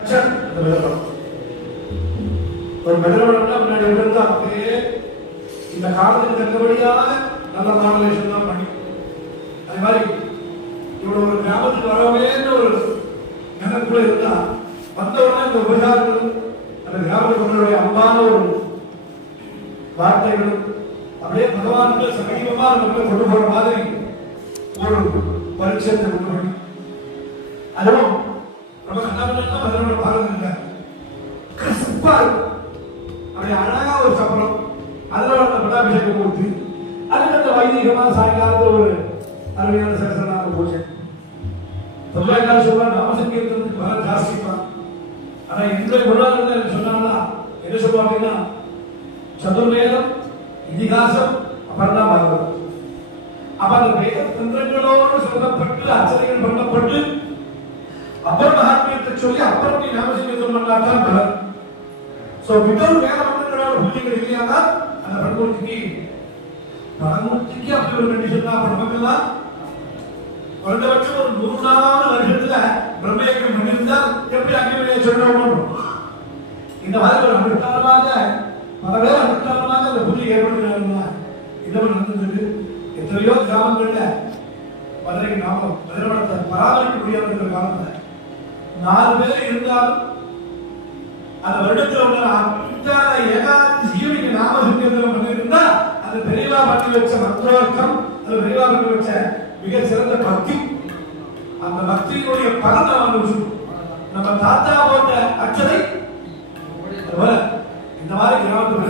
ஒரு மெதலோட முன்னாடி இருந்தா அப்படியே இந்த காலத்துக்கு தக்கபடியாக நல்ல மாடலேஷன் தான் பண்ணி அதே மாதிரி இவ்வளவு ஒரு கிராமத்துக்கு வரவேன்னு ஒரு நினைப்புல இருந்தா வந்தவுடனே இந்த உபகாரங்கள் அந்த கிராமத்துடைய அன்பான ஒரு வார்த்தைகள் அப்படியே பகவானுக்கு சமீபமா நமக்கு கொண்டு போற மாதிரி ஒரு பரிச்சயத்தை கொண்டு பண்ணி அதுவும் ரொம்ப கண்ணாமலாம் அதனோட பாருங்க கிறிஸ்பா அப்படி அழகா ஒரு சப்பரம் அதுல அந்த பட்டாபிஷேகம் ஊற்றி அதுக்கு அந்த வைதிகமா சாயங்காலத்தில் ஒரு அருமையான சேசனாக பூஜை பொதுவாக என்ன சொல்லுவாங்க நாமசங்கீர்த்தனத்துக்கு வர ஜாஸ்திப்பான் ஆனா இன்றைய குருநாதர் சொன்னாங்கன்னா என்ன சொல்லுவாங்கன்னா சதுர்வேதம் இதிகாசம் அப்புறம் தான் பாரதம் அப்ப அந்த வேத தந்திரங்களோடு சொல்லப்பட்டு அச்சனைகள் பண்ணப்பட்டு அப்புறம் மகாத்மியத்தை சொல்லி அப்புறம் நீ நாமசங்கீர்த்தனம் பண்ணாதான் பலன் சோ விதவுட் வேத மந்திரங்களோட பூஜைகள் இல்லையானா அந்த பரமூர்த்திக்கு அப்படி ஒரு கண்டிஷன் தான் நமக்கெல்லாம் குறைந்தபட்சம் ஒரு 100 வருஷத்துல பிரம்மயக்கம் பண்ணியிருந்தால் எப்படி அங்கே சொல்லணும் இந்த மாதிரி ஒரு அனுஷ்டானமாக பல பேர் அனுஷ்டானமாக அந்த பூஜை ஏற்படுத்தினாங்க இந்த மாதிரி நடந்தது எத்தனையோ கிராமங்கள்ல மதுரை நாமம் மதுரவனத்தை பராமரிக்க முடியாத காலத்துல 4 பேர் இருந்தாலும் அந்த வருடத்தில் உள்ள அஞ்சான ஏகாதசி ஜீவனிக்கு நாம சங்கீர்த்தனம் பண்ணியிருந்தா அது பெரியவா பண்ணி வச்ச மந்திரோர்த்தம் அது பெரியவா பண்ணி வச்ச மிக சிறந்த பக்தி அந்த பக்தியினுடைய பலனை வந்து நம்ம தாத்தா போட்ட அச்சதை இந்த மாதிரி கிராமத்து